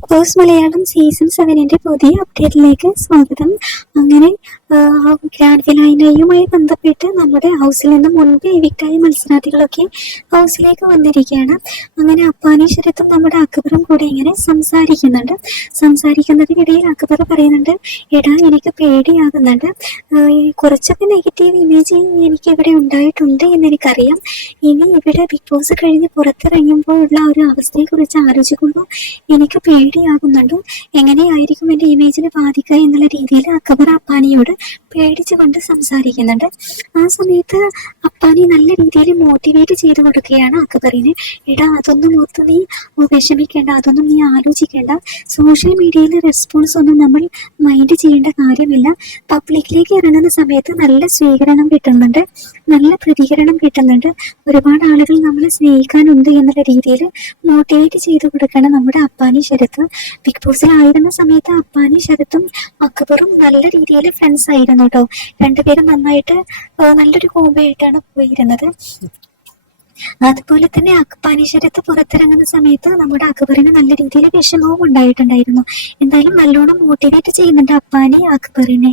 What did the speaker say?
Big Boss Malayalam season സെവനിന്റെ പുതിയ അപ്ഡേറ്റിലേക്ക് സ്വാഗതം. അങ്ങനെ ഫിനായിനയുമായി ബന്ധപ്പെട്ട് നമ്മുടെ ഹൗസിൽ നിന്ന് മുൻപ് എവിക്റ്റായ മത്സരാർത്ഥികളൊക്കെ ഹൗസിലേക്ക് വന്നിരിക്കുകയാണ്. അങ്ങനെ അപ്പാനീശ്വരത്തും നമ്മുടെ അക്ബറും കൂടി ഇങ്ങനെ സംസാരിക്കുന്നുണ്ട്. സംസാരിക്കുന്നതിനിടയിൽ അക്ബർ പറയുന്നുണ്ട് എടാ എനിക്ക് പേടിയാകുന്നുണ്ട്. കുറച്ചൊക്കെ നെഗറ്റീവ് ഇമേജ് എനിക്ക് ഇവിടെ ഉണ്ടായിട്ടുണ്ട് എന്ന് എനിക്കറിയാം ഇനി ഇവിടെ ബിഗ് ബോസ് കഴിഞ്ഞ് പുറത്തിറങ്ങുമ്പോൾ ഉള്ള ഒരു അവസ്ഥയെ കുറിച്ച് ആലോചിക്കുമ്പോൾ എനിക്ക് പേടിയാകുന്നുണ്ട്. എങ്ങനെയായിരിക്കും എന്റെ ഇമേജിനെ ബാധിക്കുക എന്നുള്ള രീതിയിൽ അക്ബർ അപ്പാനിയോട് പേടിച്ചുകൊണ്ട് സംസാരിക്കുന്നുണ്ട്. ആ സമയത്ത് അപ്പാനി നല്ല രീതിയിൽ മോട്ടിവേറ്റ് ചെയ്ത് കൊടുക്കുകയാണ് അക്ബറിനെ. എടാ അതൊന്നും ഓർത്ത് നീ വിഷമിക്കേണ്ട അതൊന്നും നീ ആലോചിക്കേണ്ട. സോഷ്യൽ മീഡിയയിലെ റെസ്പോൺസ് ഒന്നും നമ്മൾ മൈൻഡ് ചെയ്യേണ്ട കാര്യമില്ല. പബ്ലിക്കിലേക്ക് ഇറങ്ങുന്ന സമയത്ത് നല്ല സ്വീകരണം കിട്ടുന്നുണ്ട്. നല്ല പ്രതികരണം കിട്ടുന്നുണ്ട്. ഒരുപാട് ആളുകൾ നമ്മളെ സ്നേഹിക്കാനുണ്ട് എന്നുള്ള രീതിയിൽ മോട്ടിവേറ്റ് ചെയ്ത് കൊടുക്കണം നമ്മുടെ അപ്പാനി ശരത്ത്. ബിഗ് ബോസിൽ ആയിരുന്ന സമയത്ത് അപ്പാനി ശരത്തും അക്ബറും നല്ല രീതിയിൽ ഫ്രണ്ട്സ് ആയിരുന്നു കേട്ടോ രണ്ടുപേരും നന്നായിട്ട് നല്ലൊരു കോമ്പയായിട്ടാണ് പോയിരുന്നത്. അതുപോലെ തന്നെ പനിശരത്ത് പുറത്തിറങ്ങുന്ന സമയത്ത് നമ്മുടെ അക്ബറിന് നല്ല രീതിയിൽ വിഷമവും ഉണ്ടായിട്ടുണ്ടായിരുന്നു. എന്തായാലും നല്ലോണം മോട്ടിവേറ്റ് ചെയ്യുന്നുണ്ട് അപ്പാനി അക്ബറിനെ.